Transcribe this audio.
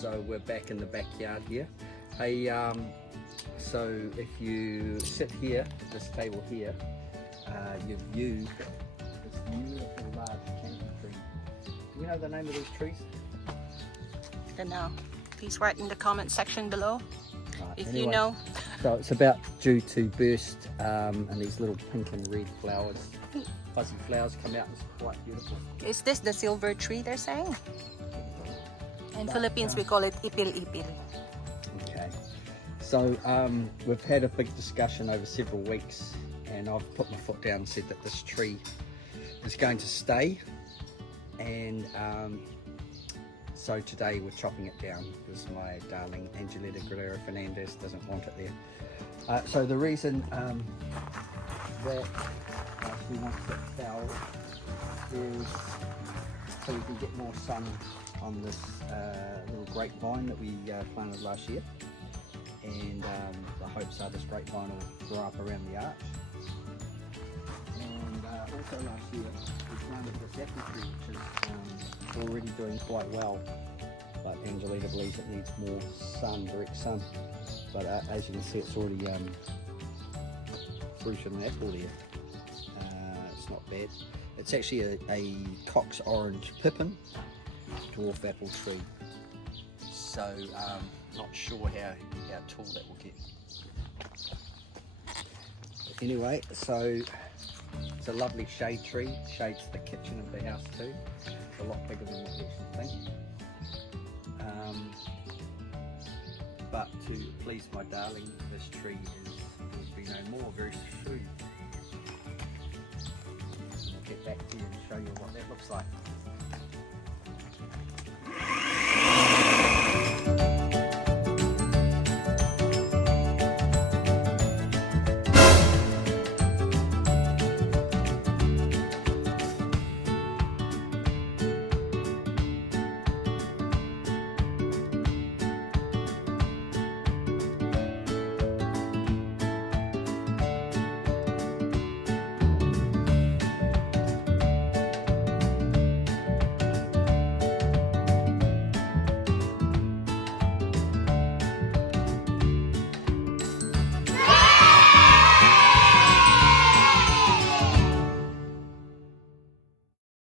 So we're back in the backyard here. Hey, so if you sit here at this table here, you view this beautiful large canopy tree. Do you know the name of these trees? I don't know. Please write in the comment section below if Anyway, you know. So it's about due to burst, and these little pink and red flowers, fuzzy flowers come out. It's quite beautiful. Is this the silver tree they're saying? In But, Philippines we call it ipil-ipil. Okay, so we've had a big discussion over several weeks, and I've put my foot down and said that this tree is going to stay, and so today we're chopping it down because my darling Angelita Guerrero Fernandez doesn't want it there. So the reason that she wants it felled is so we can get more sun on this little grapevine that we planted last year, and the hopes are this grapevine will grow up around the arch. And also last year we planted this apple tree, which is already doing quite well, but Angelita believes it needs more sun, direct sun. But as you can see, it's already fruiting an apple there. It's not bad. It's actually a Cox Orange Pippin dwarf apple tree. So not sure how tall that will get. Anyway, so it's a lovely shade tree. Shades the kitchen of the house too. It's a lot bigger than what you actually think. But to please my darling, this tree will be no more very soon. I'll get back to you and show you what that looks like.